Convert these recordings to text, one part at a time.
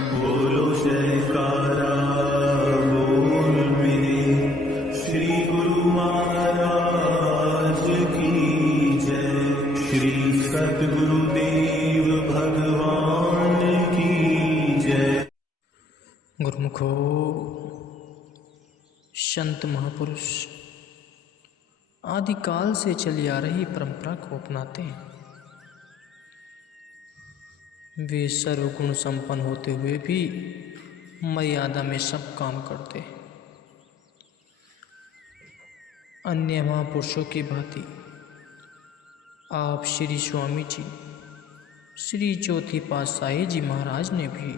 बोलो जयकारा बोल मेरे श्री गुरु महाराज की जय। श्री सद्गुरुदेव भगवान की जय। गुरुमुखो संत महापुरुष आदिकाल से चली आ रही परंपरा को अपनाते हैं। वे सर्वगुण संपन्न होते हुए भी मर्यादा में सब काम करते हैं। अन्य महापुरुषों की भांति आप श्री स्वामी जी, श्री चौथी पातशाही जी महाराज ने भी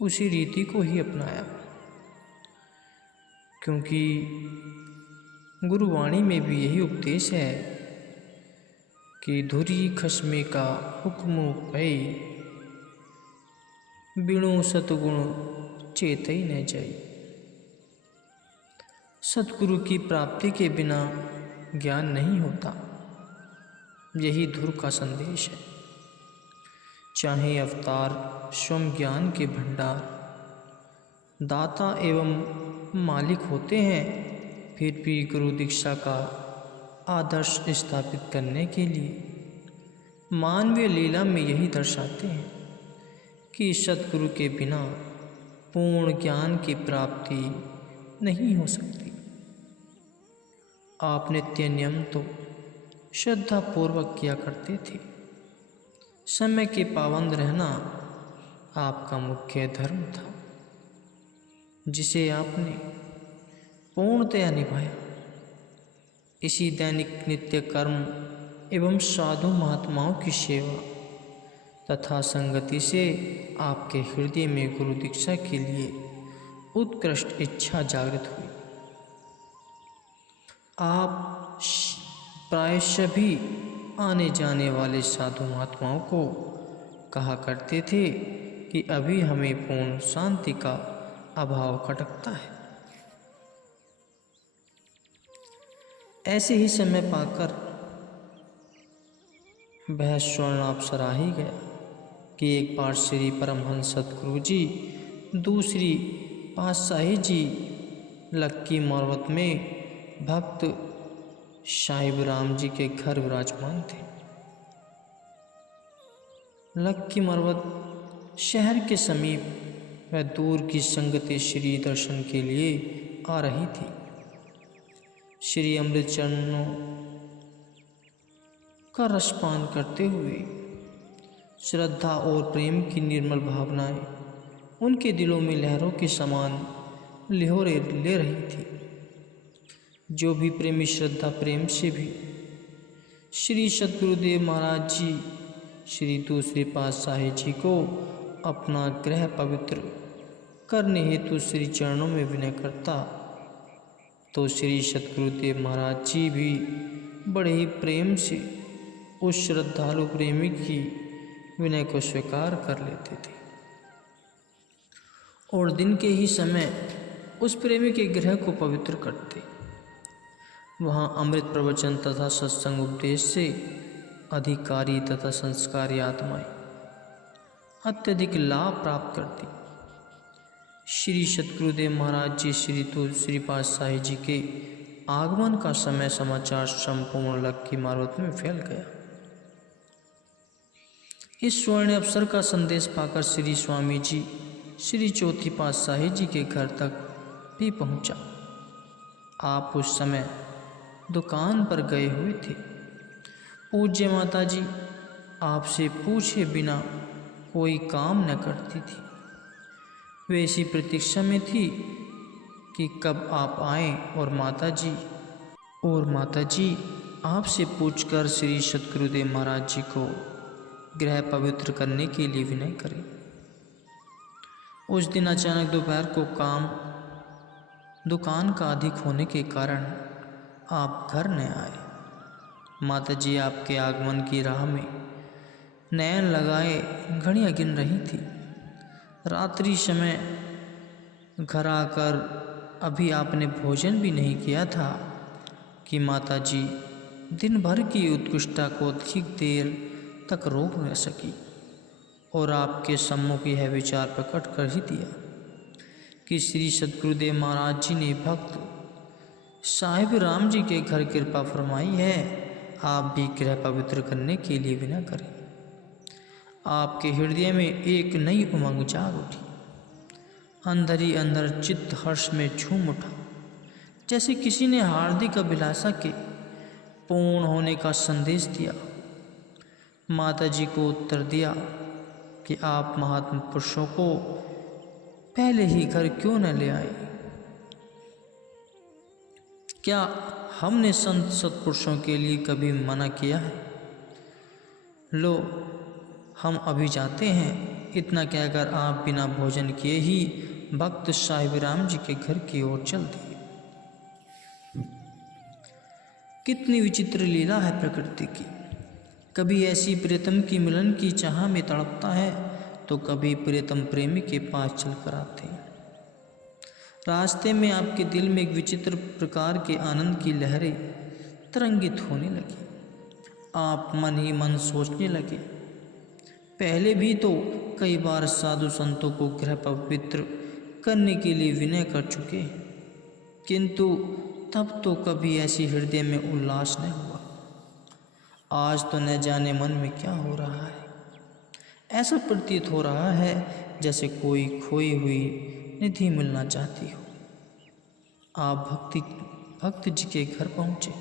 उसी रीति को ही अपनाया, क्योंकि गुरुवाणी में भी यही उपदेश है कि धुरी खस्मे का हुक्म भई, बिनु सतगुण चेतई न जाई। सतगुरु की प्राप्ति के बिना ज्ञान नहीं होता, यही धुर का संदेश है। चाहे अवतार स्वयं ज्ञान के भंडार दाता एवं मालिक होते हैं, फिर भी गुरु दीक्षा का आदर्श स्थापित करने के लिए मानवीय लीला में यही दर्शाते हैं कि सतगुरु के बिना पूर्ण ज्ञान की प्राप्ति नहीं हो सकती। आप नित्य नियम तो श्रद्धापूर्वक किया करते थे। समय के पाबंद रहना आपका मुख्य धर्म था, जिसे आपने पूर्णतया निभाया। इसी दैनिक नित्य कर्म एवं साधु महात्माओं की सेवा तथा संगति से आपके हृदय में गुरु दीक्षा के लिए उत्कृष्ट इच्छा जागृत हुई। आप प्राय सभी आने जाने वाले साधु महात्माओं को कहा करते थे कि अभी हमें पूर्ण शांति का अभाव खटकता है। ऐसे ही समय पाकर वह स्वर्ण अवसर आ ही गया कि एक बार श्री परमहंस सतगुरु जी दूसरी पातशाही जी लक्की मरवत में भक्त साहिब राम जी के घर विराजमान थे। लक्की मरवत शहर के समीप वह दूर की संगति श्री दर्शन के लिए आ रही थी। श्री अमृत चरणों का रसपान करते हुए श्रद्धा और प्रेम की निर्मल भावनाएं उनके दिलों में लहरों के समान लिहोरे ले रही थी। जो भी प्रेमी श्रद्धा प्रेम से भी श्री सद्गुरुदेव महाराज जी श्री दूसरे पातशाही जी को अपना गृह पवित्र करने हेतु श्री चरणों में विनय करता, तो श्री सद्गुरुदेव महाराज जी भी बड़े ही प्रेम से उस श्रद्धालु प्रेमी की विनय को स्वीकार कर लेते थे और दिन के ही समय उस प्रेमी के गृह को पवित्र करते। वहाँ अमृत प्रवचन तथा सत्संग उपदेश से अधिकारी तथा संस्कारी आत्माएं अत्यधिक लाभ प्राप्त करती। श्री सद्गुरुदेव महाराज जी श्री दूसरी पातशाही जी के आगमन का समय समाचार संपूर्ण लक्की मरवत में फैल गया। इस स्वर्ण अवसर का संदेश पाकर श्री स्वामी जी श्री चौथी पातशाही जी के घर तक भी पहुंचा। आप उस समय दुकान पर गए हुए थे। पूज्य माता जी आपसे पूछे बिना कोई काम न करती थी। वे इसी प्रतीक्षा में थी कि कब आप आएं और माता जी आपसे पूछकर श्री सद्गुरुदेव महाराज जी को गृह पवित्र करने के लिए विनय करें। उस दिन अचानक दोपहर को काम दुकान का अधिक होने के कारण आप घर न आए। माता जी आपके आगमन की राह में नयन लगाए घड़ियाँ गिन रही थी। रात्रि समय घर आकर अभी आपने भोजन भी नहीं किया था कि माता जी दिन भर की उत्कृष्टता को अधिक देर तक रोक न सकी। और आपके सम्मुख यह विचार प्रकट कर ही दिया कि श्री सद्गुरुदेव महाराज जी ने भक्त साहिब राम जी के घर कृपा फरमाई है। आप भी गृह पवित्र करने के लिए विनय करें। आपके हृदय में एक नई उमंग जाग उठी। अंदर ही अंदर चित्त हर्ष में झूम उठा, जैसे किसी ने हार्दिक अभिलाषा के पूर्ण होने का संदेश दिया। माता जी को उत्तर दिया कि आप महात्मा पुरुषों को पहले ही घर क्यों न ले आए? क्या हमने संत सत्पुरुषों के लिए कभी मना किया है? लो, हम अभी जाते हैं। इतना कहकर आप बिना भोजन किए ही भक्त साहिब राम जी के घर की ओर चल दिए। कितनी विचित्र लीला है प्रकृति की। कभी ऐसी प्रियतम की मिलन की चाह में तड़पता है, तो कभी प्रियतम प्रेमी के पास चलकर आते हैं। रास्ते में आपके दिल में एक विचित्र प्रकार के आनंद की लहरें तरंगित होने लगी। आप मन ही मन सोचने लगे, पहले भी तो कई बार साधु संतों को गृह पवित्र करने के लिए विनय कर चुके, किंतु तब तो कभी ऐसी हृदय में उल्लास न हुआ। आज तो न जाने मन में क्या हो रहा है। ऐसा प्रतीत हो रहा है जैसे कोई खोई हुई निधि मिलना चाहती हो। आप भक्त जी के घर पहुँचे।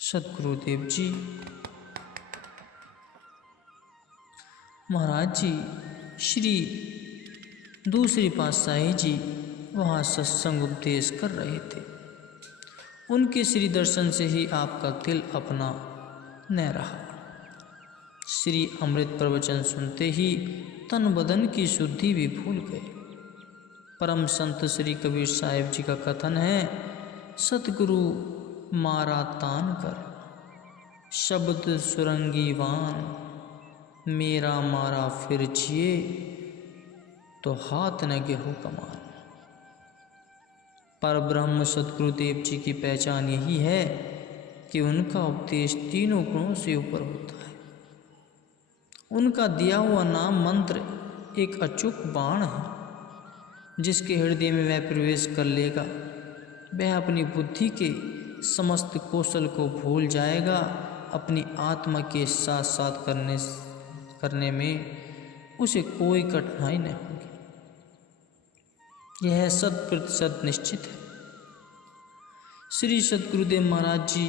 सद्गुरुदेव जी महाराज जी श्री दूसरी पातशाही जी वहाँ सत्संग उपदेश कर रहे थे। उनके श्री दर्शन से ही आपका दिल अपना न रहा। श्री अमृत प्रवचन सुनते ही तन बदन की शुद्धि भी भूल गए। परम संत श्री कबीर साहिब जी का कथन है, सतगुरु मारा तान कर, शब्द सुरंगीवान, मेरा मारा फिर जिए, तो हाथ न गेहूँ कमान। पर ब्रह्म सद्गुरुदेव जी की पहचान यही है कि उनका उपदेश तीनों गुणों से ऊपर होता है। उनका दिया हुआ नाम मंत्र एक अचूक बाण है। जिसके हृदय में वह प्रवेश कर लेगा, वह अपनी बुद्धि के समस्त कौशल को भूल जाएगा। अपनी आत्मा के साथ साथ करने में उसे कोई कठिनाई न होगी। यह 100% निश्चित है। श्री सद्गुरुदेव महाराज जी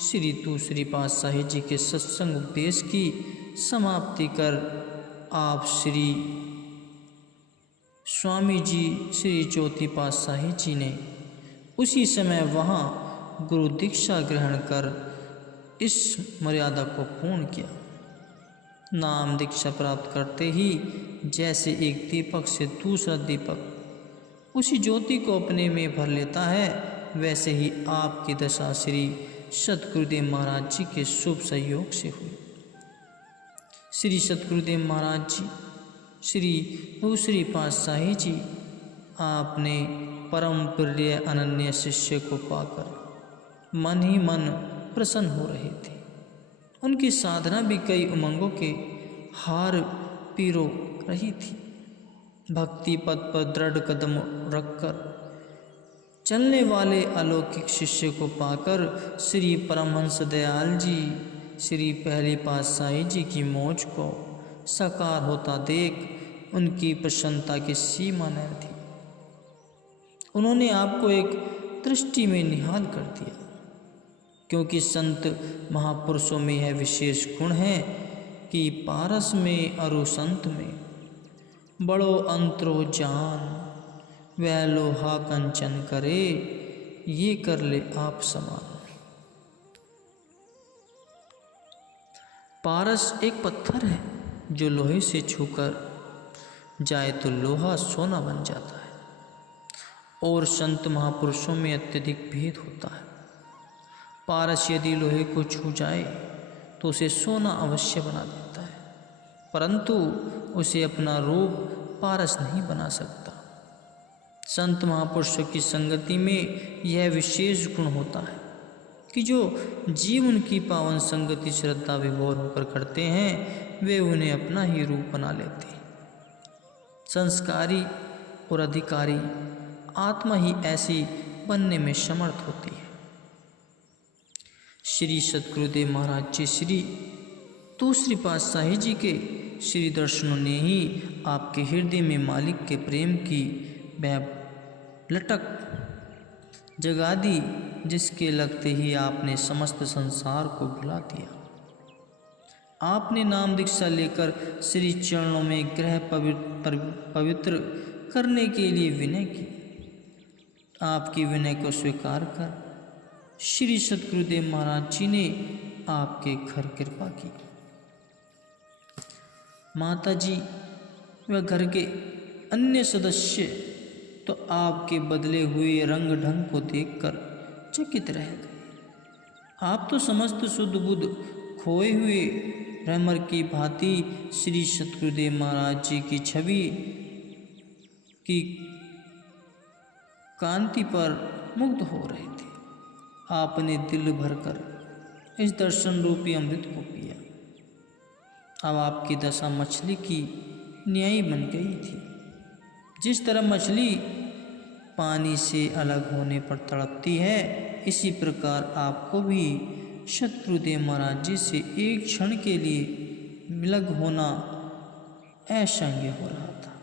श्री दूसरी पातशाही जी के सत्संग उपदेश की समाप्ति कर आप श्री स्वामी जी श्री ज्योति पातशाही जी ने उसी समय वहाँ गुरु दीक्षा ग्रहण कर इस मर्यादा को पूर्ण किया। नाम दीक्षा प्राप्त करते ही जैसे एक दीपक से दूसरा दीपक उसी ज्योति को अपने में भर लेता है, वैसे ही आपकी दशा श्री सद्गुरुदेव महाराज जी के शुभ सहयोग से हुई। श्री सद्गुरुदेव महाराज जी श्री दूसरी पातशाही जी आपने परम प्रिय अनन्य शिष्य को पाकर मन ही मन प्रसन्न हो रहे थे। उनकी साधना भी कई उमंगों के हार पीरो रही थी। भक्ति पद पर दृढ़ कदम रखकर चलने वाले अलौकिक शिष्य को पाकर श्री परमहंस दयाल जी श्री पहली पातशाही जी की मौज को साकार होता देख उनकी प्रसन्नता की सीमा न थी। उन्होंने आपको एक दृष्टि में निहाल कर दिया, क्योंकि संत महापुरुषों में यह विशेष गुण है कि पारस में अरु संत में बड़ो अंतरो जान, वह लोहा कंचन करे, ये कर ले आप समान। पारस एक पत्थर है जो लोहे से छूकर जाए तो लोहा सोना बन जाता है, और संत महापुरुषों में अत्यधिक भेद होता है। पारस यदि लोहे को छू जाए तो उसे सोना अवश्य बना देता है, परंतु उसे अपना रूप पारस नहीं बना सकता। संत महापुरुषों की संगति में यह विशेष गुण होता है। कि जो जीव उनकी पावन संगति श्रद्धा विभोर होकर करते हैं वे उन्हें अपना ही रूप बना लेते हैं। संस्कारी और अधिकारी आत्मा ही ऐसी बनने में समर्थ होती है। श्री सद्गुरुदेव महाराज जी श्री दूसरी पातशाही जी के श्री दर्शनों ने ही आपके हृदय में मालिक के प्रेम की वह लटक जगा दी, जिसके लगते ही आपने समस्त संसार को भुला दिया। आपने नाम दीक्षा लेकर श्री चरणों में ग्रह पवित्र करने के लिए विनय की। आपकी विनय को स्वीकार कर श्री सद्गुरुदेव महाराज जी ने आपके घर कृपा की। माता जी व घर के अन्य सदस्य तो आपके बदले हुए रंग ढंग को देखकर चकित रह गए। आप तो समस्त शुद्ध बुद्ध खोए हुए भ्रमर की भांति श्री सद्गुरुदेव महाराज जी की छवि की कांति पर मुग्ध हो रहे थे। आपने दिल भरकर इस दर्शन रूपी अमृत को पिया। अब आपकी दशा मछली की न्यायी बन गई थी। जिस तरह मछली पानी से अलग होने पर तड़पती है, इसी प्रकार आपको भी सद्गुरुदेव महाराज जी से एक क्षण के लिए विलग होना असंज्ञ हो रहा था।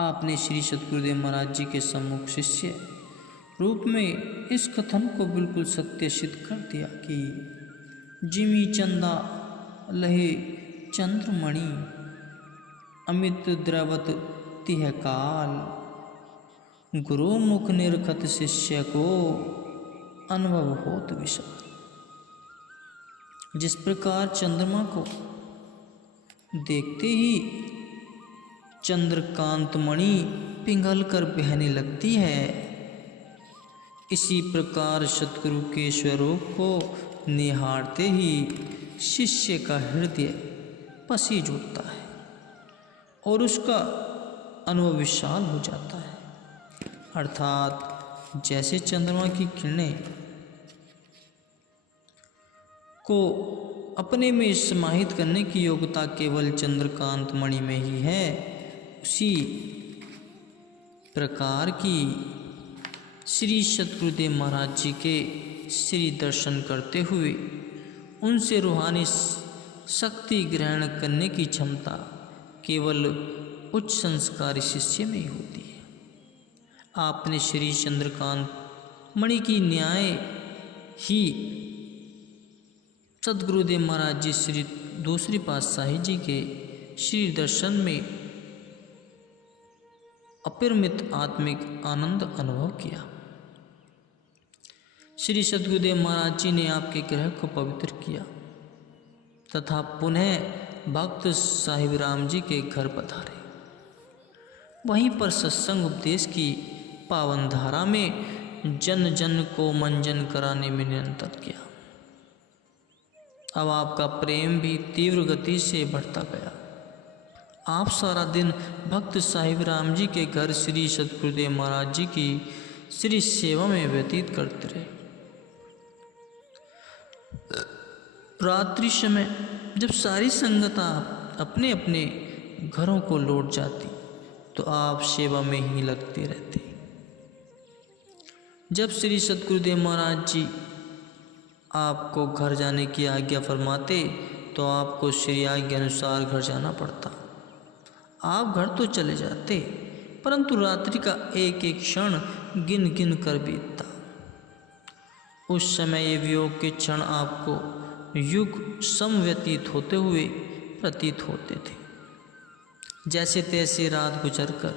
आपने श्री सद्गुरुदेव महाराज जी के सम्मुख शिष्य रूप में इस कथन को बिल्कुल सत्य सिद्ध कर दिया कि जिमी चंदा लहे चंद्रमणि अमित द्रवत तिह काल, गुरु मुख निरखत शिष्य को अनुभव होत विशाल। जिस प्रकार चंद्रमा को देखते ही चंद्रकांत मणि पिघल कर बहने लगती है, इसी प्रकार सद्गुरु के स्वरूप को निहारते ही शिष्य का हृदय पसीज उठता है और उसका अनुभव विशाल हो जाता है। अर्थात जैसे चंद्रमा की किरणें को अपने में समाहित करने की योग्यता केवल चंद्रकांत मणि में ही है, उसी प्रकार की श्री सद्गुरुदेव महाराज जी के श्री दर्शन करते हुए उनसे रूहानी शक्ति ग्रहण करने की क्षमता केवल उच्च संस्कारी शिष्य में ही होती है। आपने श्री चंद्रकांत मणि की न्याय ही सद्गुरुदेव महाराज जी श्री दूसरी पातशाही जी के श्री दर्शन में अपरिमित आत्मिक आनंद अनुभव किया। श्री सद्गुरुदेव महाराज जी ने आपके ग्रह को पवित्र किया तथा पुनः भक्त साहिब राम जी के घर पधारे। वहीं पर सत्संग उपदेश की पावन धारा में जन जन को मंजन कराने में निरंतर किया। अब आपका प्रेम भी तीव्र गति से बढ़ता गया। आप सारा दिन भक्त साहिब राम जी के घर श्री सद्गुरुदेव महाराज जी की श्री सेवा में व्यतीत करते रहे। रात्रि समय जब सारी संगता अपने अपने घरों को लौट जाती तो आप सेवा में ही लगते रहते। जब श्री सद्गुरुदेव महाराज जी आपको घर जाने की आज्ञा फरमाते तो आपको श्री आज्ञा अनुसार घर जाना पड़ता। आप घर तो चले जाते परंतु रात्रि का एक एक क्षण गिन गिन कर बीतता। उस समय ये वियोग के क्षण आपको युग समव्यतीत होते हुए प्रतीत होते थे। जैसे तैसे रात गुजरकर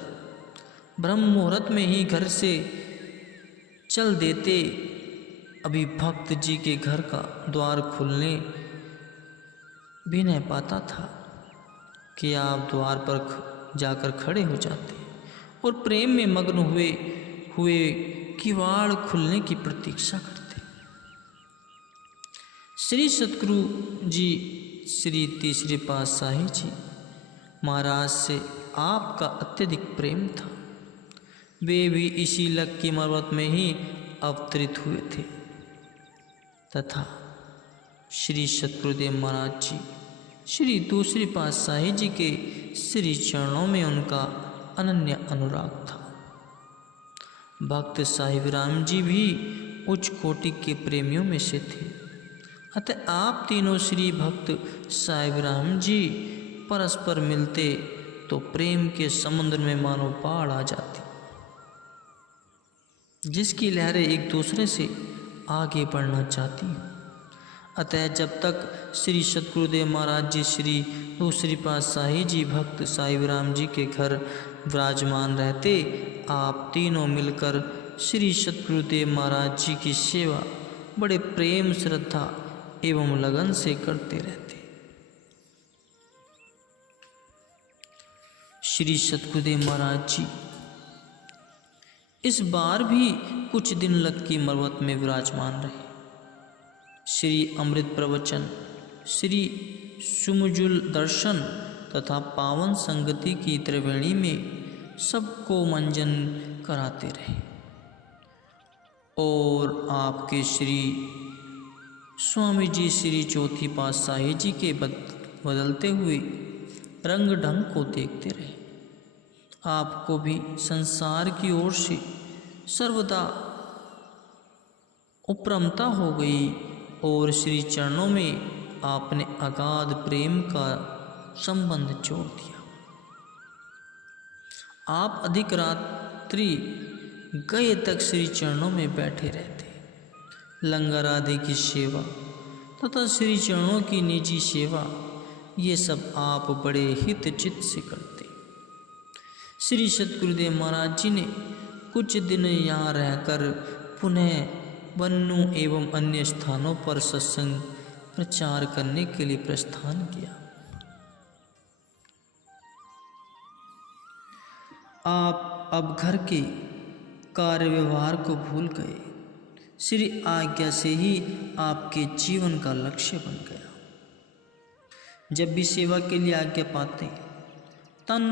ब्रह्म मुहूर्त में ही घर से चल देते। अभी भक्त जी के घर का द्वार खुलने भी नहीं पाता था कि आप द्वार पर जाकर खड़े हो जाते और प्रेम में मग्न हुए किवाड़ खुलने की प्रतीक्षा करते। श्री सद्गुरु जी श्री तीसरे पातशाही जी महाराज से आपका अत्यधिक प्रेम था। वे भी इसी लक की मरवत में ही अवतरित हुए थे। तथा श्री सतगुरुदेव महाराज जी श्री दूसरी पातशाही जी के श्री चरणों में उनका अनन्य अनुराग था। भक्त साहिब राम जी भी उच्च कोटि के प्रेमियों में से थे। अतः आप तीनों श्री भक्त साहिब राम जी परस्पर मिलते तो प्रेम के समुद्र में मानो बाढ़ आ जाती, जिसकी लहरें एक दूसरे से आगे बढ़ना चाहती हैं। अतः जब तक श्री सतगुरुदेव महाराज जी श्री दूसरी पातशाही जी भक्त साहिब राम जी के घर विराजमान रहते, आप तीनों मिलकर श्री सतगुरुदेव महाराज जी की सेवा बड़े प्रेम, श्रद्धा एवं लगन से करते रहते। श्री सतगुरुदेव महाराज जी इस बार भी कुछ दिन लक्की मरवत में विराजमान रहे। श्री अमृत प्रवचन, श्री सुमजुल दर्शन तथा पावन संगति की त्रिवेणी में सबको मंजन कराते रहे और आपके श्री स्वामी जी श्री चौथी पातशाही जी के बदलते हुए रंग ढंग को देखते रहे। आपको भी संसार की ओर से सर्वदा उपरमता हो गई और श्री चरणों में आपने अगाध प्रेम का संबंध जोड़ दिया। आप अधिक रात्रि गए तक श्री चरणों में बैठे रहते। लंगर आदि की सेवा तथा श्री चरणों की निजी सेवा, ये सब आप बड़े हित चित्त से करते। श्री सतगुरुदेव महाराज जी ने कुछ दिन यहाँ रहकर पुनः बन्नू एवं अन्य स्थानों पर सत्संग प्रचार करने के लिए प्रस्थान किया। आप अब घर के कार्य व्यवहार को भूल गए। श्री आज्ञा से ही आपके जीवन का लक्ष्य बन गया। जब भी सेवा के लिए आज्ञा पाते, तन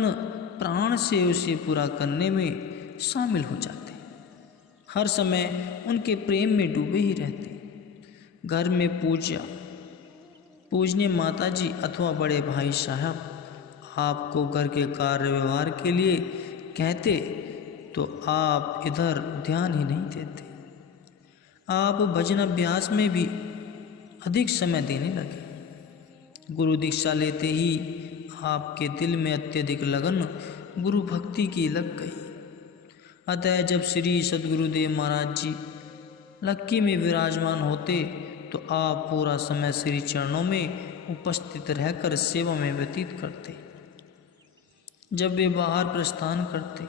प्राण से उसे पूरा करने में शामिल हो जाते। हर समय उनके प्रेम में डूबे ही रहते। घर में पूजनीय माता जी अथवा बड़े भाई साहब आपको घर के कार्य व्यवहार के लिए कहते तो आप इधर ध्यान ही नहीं देते। आप भजन अभ्यास में भी अधिक समय देने लगे। गुरु दीक्षा लेते ही आपके दिल में अत्यधिक लगन गुरु भक्ति की लग गई। अतः जब श्री सतगुरुदेव महाराज जी लक्की में विराजमान होते तो आप पूरा समय श्री चरणों में उपस्थित रहकर सेवा में व्यतीत करते। जब वे बाहर प्रस्थान करते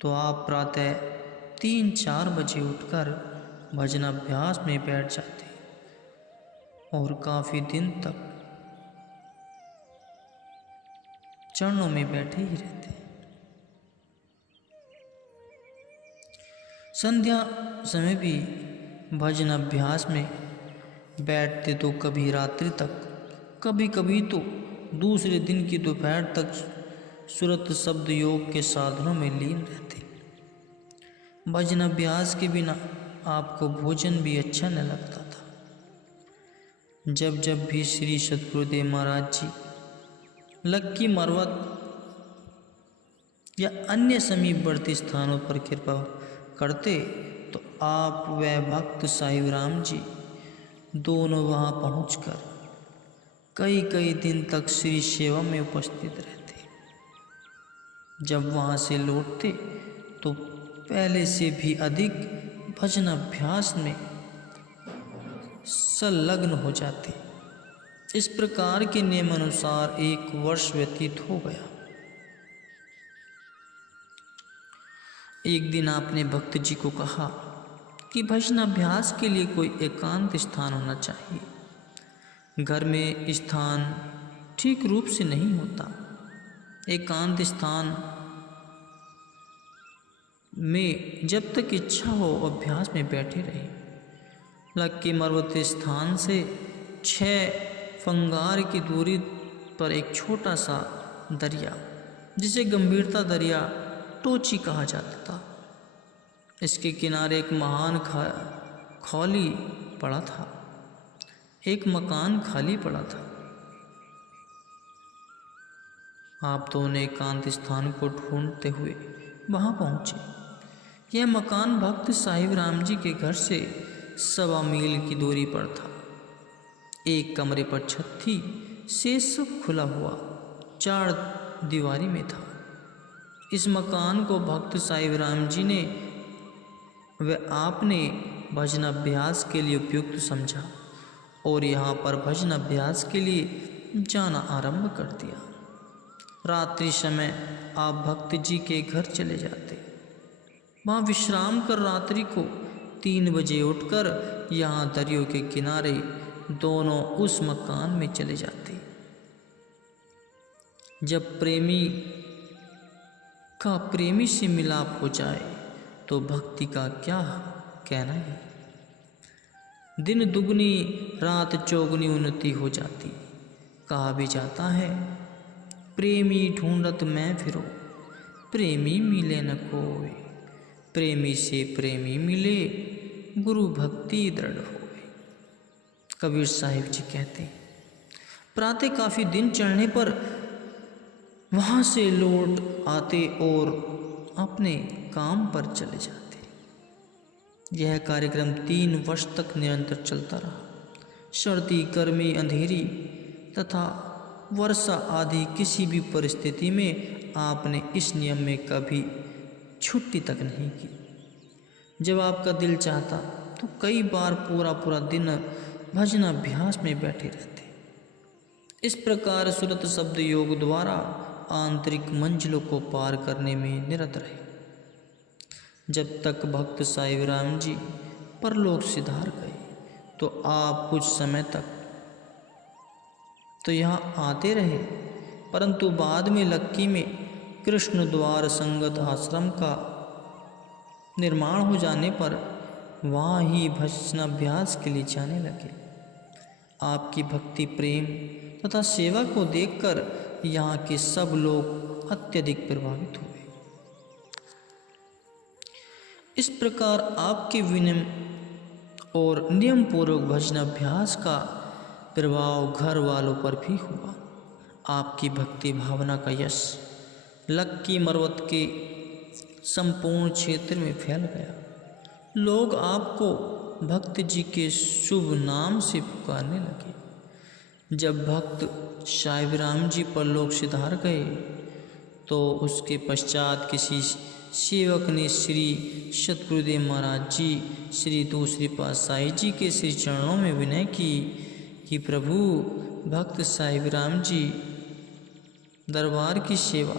तो आप प्रातः 3-4 बजे उठकर भजन अभ्यास में बैठ जाते और काफ़ी दिन तक चरणों में बैठे ही रहते। संध्या समय भी भजन अभ्यास में बैठते तो कभी रात्रि तक, कभी कभी तो दूसरे दिन की दोपहर तक सुरत शब्द योग के साधनों में लीन रहते। भजन अभ्यास के बिना आपको भोजन भी अच्छा न लगता था। जब जब भी श्री सतगुरुदेव महाराज जी लक्की मरवत या अन्य समीपवर्ती स्थानों पर कृपा करते तो आप व भक्त साहिब राम जी दोनों वहाँ पहुंचकर कई कई दिन तक श्री सेवा में उपस्थित रहते। जब वहाँ से लौटते तो पहले से भी अधिक भजन अभ्यास में संलग्न हो जाते। इस प्रकार के नियम अनुसार 1 वर्ष व्यतीत हो गया। एक दिन आपने भक्त जी को कहा कि भजन अभ्यास के लिए कोई एकांत स्थान होना चाहिए। घर में स्थान ठीक रूप से नहीं होता। एकांत स्थान में जब तक इच्छा हो अभ्यास में बैठे रहे। लक्की मरवत स्थान से 6 फंगार की दूरी पर एक छोटा सा दरिया, जिसे गंभीरता दरिया टोची कहा जाता था, इसके किनारे एक महान खाली पड़ा था। एक मकान खाली पड़ा था। आप दोनों एकांत स्थान को ढूंढते हुए वहां पहुंचे। यह मकान भक्त साहिब राम जी के घर से 1.25 मील की दूरी पर था। एक कमरे पर छत थी, शेष सब खुला हुआ 4 दीवारी में था। इस मकान को भक्त साहिब राम जी ने व आपने भजन अभ्यास के लिए उपयुक्त समझा और यहाँ पर भजन अभ्यास के लिए जाना आरंभ कर दिया। रात्रि समय आप भक्त जी के घर चले जाते, वहाँ विश्राम कर रात्रि को 3 बजे उठकर यहाँ दरियों के किनारे दोनों उस मकान में चले जाते। जब प्रेमी का प्रेमी से मिलाप हो जाए तो भक्ति का क्या कहना है। दिन दुगनी रात चौगुनी उन्नति हो जाती। कहा भी जाता है, प्रेमी ढूंढत मैं फिरो, प्रेमी मिले न कोई। प्रेमी से प्रेमी मिले, गुरु भक्ति दृढ़ होवे। कबीर साहिब जी कहते हैं, प्रातः काफ़ी दिन चढ़ने पर वहाँ से लौट आते और अपने काम पर चले जाते। यह कार्यक्रम 3 वर्ष तक निरंतर चलता रहा। सर्दी, गर्मी, अंधेरी तथा वर्षा आदि किसी भी परिस्थिति में आपने इस नियम में कभी छुट्टी तक नहीं की। जब आपका दिल चाहता तो कई बार पूरा दिन भजन अभ्यास में बैठे रहते। इस प्रकार सुरत शब्द योग द्वारा आंतरिक मंजिलों को पार करने में निरत रहे। जब तक भक्त साहिब राम जी परलोक सिधार गए तो आप कुछ समय तक तो यहाँ आते रहे, परंतु बाद में लक्की में कृष्ण द्वार संगत आश्रम का निर्माण हो जाने पर वहाँ ही भजनाभ्यास के लिए जाने लगे। आपकी भक्ति, प्रेम तथा सेवा को देखकर यहाँ के सब लोग अत्यधिक प्रभावित हुए। इस प्रकार आपके विनम्र और नियम पूर्वक भजनाभ्यास का प्रभाव घर वालों पर भी हुआ। आपकी भक्ति भावना का यश लक्की मरवत के संपूर्ण क्षेत्र में फैल गया। लोग आपको भक्त जी के शुभ नाम से पुकारने लगे। जब भक्त साहिब राम जी परलोक सिधार गए तो उसके पश्चात किसी सेवक ने श्री सतगुरुदेव महाराज जी, श्री दूसरे पातशाही जी के श्री चरणों में विनय की कि प्रभु, भक्त साहिब राम जी दरबार की सेवा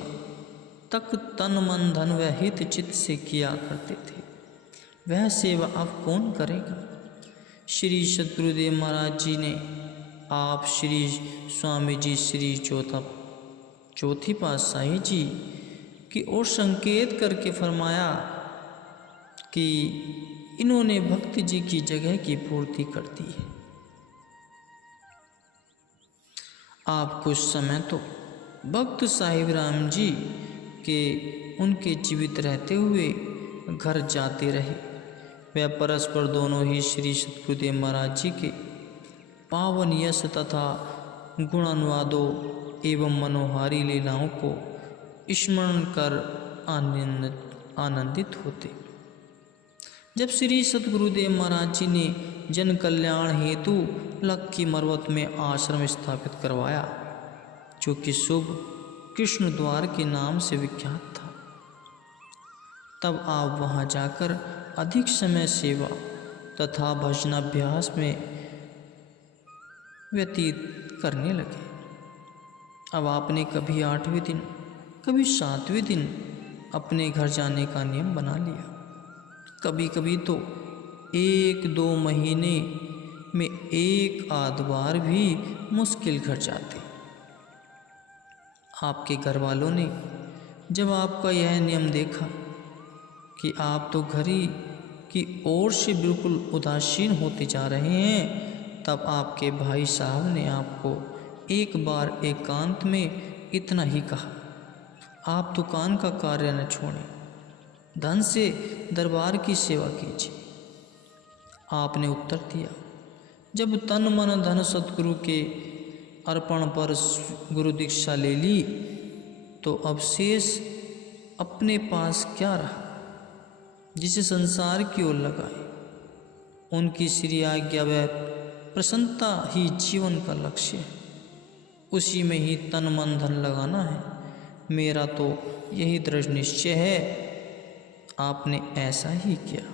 तक तन मन धन व हित चित्त से किया करते थे, वह सेवा अब कौन करेगा। श्री सतगुरुदेव महाराज जी ने आप श्री स्वामी जी श्री चौथी पातशाही जी की ओर संकेत करके फरमाया कि इन्होंने भक्त जी की जगह की पूर्ति कर दी है। आप कुछ समय तो भक्त साहिब राम जी के उनके जीवित रहते हुए घर जाते रहे। वे परस्पर दोनों ही श्री सतगुरुदेव महाराज जी के पावन यश तथा गुणानुवादों एवं मनोहारी लीलाओं को स्मरण कर आनंदित होते। जब श्री सतगुरुदेव महाराज जी ने जन कल्याण हेतु लक्की मरवत में आश्रम स्थापित करवाया, जो कि शुभ कृष्ण द्वार के नाम से विख्यात था, तब आप वहां जाकर अधिक समय सेवा तथा भजनाभ्यास में व्यतीत करने लगे। अब आपने कभी 8वें दिन, कभी 7वें दिन अपने घर जाने का नियम बना लिया। कभी कभी तो 1-2 महीने में 1 आध बार भी मुश्किल घर जाते। आपके घर वालों ने जब आपका यह नियम देखा कि आप तो घर ही की ओर से बिल्कुल उदासीन होते जा रहे हैं, तब आपके भाई साहब ने आपको एक बार एकांत में इतना ही कहा, आप दुकान का कार्य न छोड़ें, धन से दरबार की सेवा कीजिए। आपने उत्तर दिया, जब तन मन धन सतगुरु के अर्पण पर गुरु दीक्षा ले ली तो अब शेष अपने पास क्या रहा जिसे संसार की ओर लगाए। उनकी श्री आज्ञा व प्रसन्नता ही जीवन का लक्ष्य है, उसी में ही तन मन धन लगाना है। मेरा तो यही दृढ़ निश्चय है। आपने ऐसा ही किया।